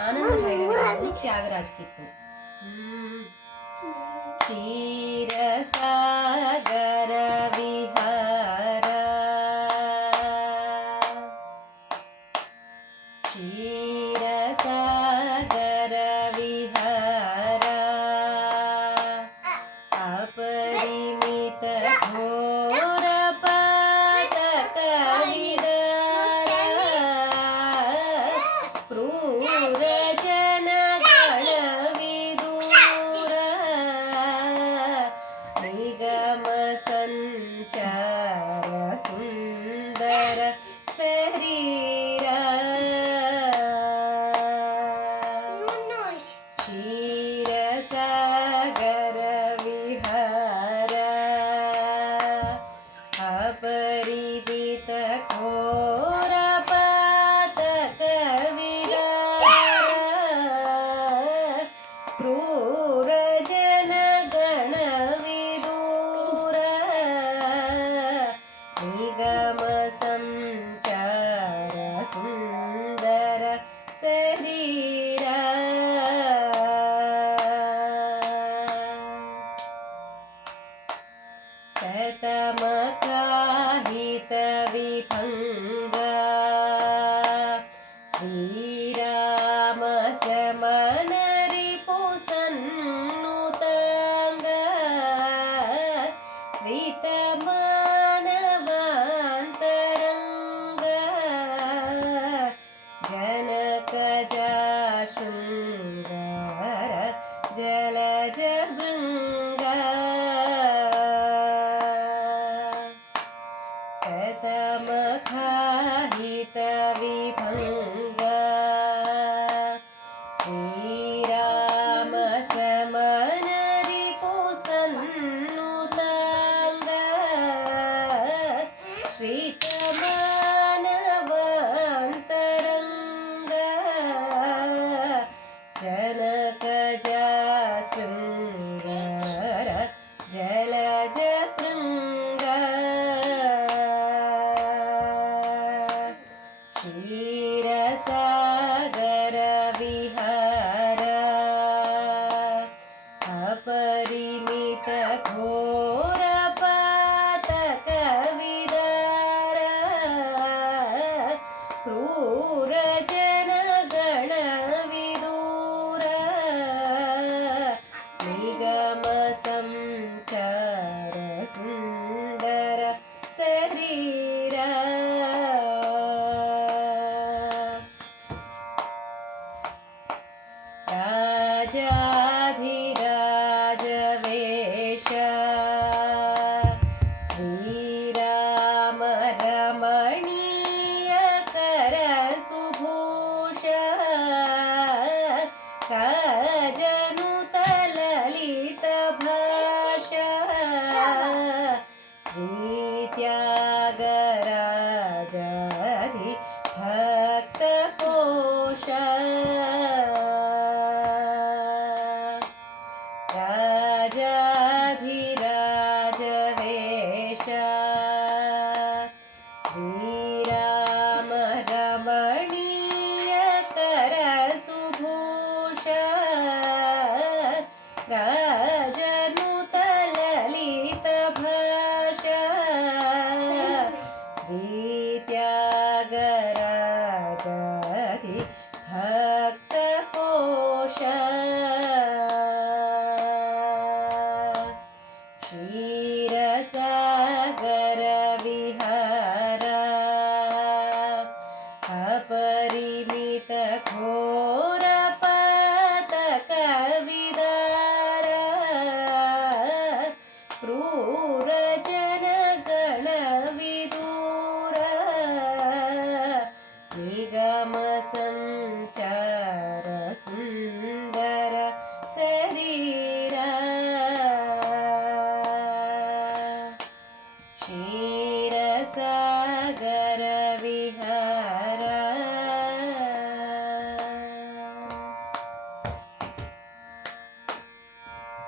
ಆನಂದ ಭೈರವಿ ತ್ಯಾಗರಾಜ್ ಕಿತ್ತು. ಕ್ಷೀರಸಾಗರ ವಿಹಾರ ಕ್ಷೀರಸಾಗರ ವಿಹಾರ ಅಪರಿಮಿತ ಘೋರ ಪಾತಕ ವಿದಾರ ಕ್ರೂರ ಜನಗಣ ವಿದೂರ ನಿಗಮ ಸಂಚಾರ ಸುಂದರ ಶರೀರ ಕ್ಷೀರಸಾಗರ ವಿಹಾರ ಅಪರಿಮಿತ ಘೋರ ಪಾತಕ ವಿದಾರ ಕ್ರೂರ ಜನಗಣ ವಿದೂರ ನಿಗಮ ಸಂಚಾರ ಸುಂದರ ಶರೀರ ಶತಮಕಾಹಿತ ವಿಭಂಗ ಶ್ರೀರಾಮ ಸಮನ ರಿಪುಸನ್ನುತಾಂಗ ಶ್ರೀತ ಮಾನವಾಂತರಂಗ ಜನಕಜ ಶೃಂಗಾರ ಜಲಜ ಭೃಂಗ ಶತಮಖಾಹಿತ ವಿಭಂಗ ಶ್ರೀರಾಮ ಸಮನ ರಿಪುಸನ್ನುತಾಂಗ ಶ್ರೀತ ಮಾನವಾಂತರಂಗ ಜನಕಜ ಶೃಂಗಾರ ಜಲಜ ಭೃಂಗ ಕ್ಷೀರಸಾಗರ ವಿಹಾರ ಅಪರಿಮಿತ ಘೋರ ಪಾತಕ ವಿದಾರ ಕ್ರೂರ ಜನಗಣ ವಿದೂರ ನಿಗಮ ಸಂಚಾರ ಸುಂದರ ಶರೀರ ರಾಜಾಧಿರಾಜ ವೇಷ ಶ್ರೀರಾಮ ರಮಣೀಯ ಕರ ಸುಭೂಷ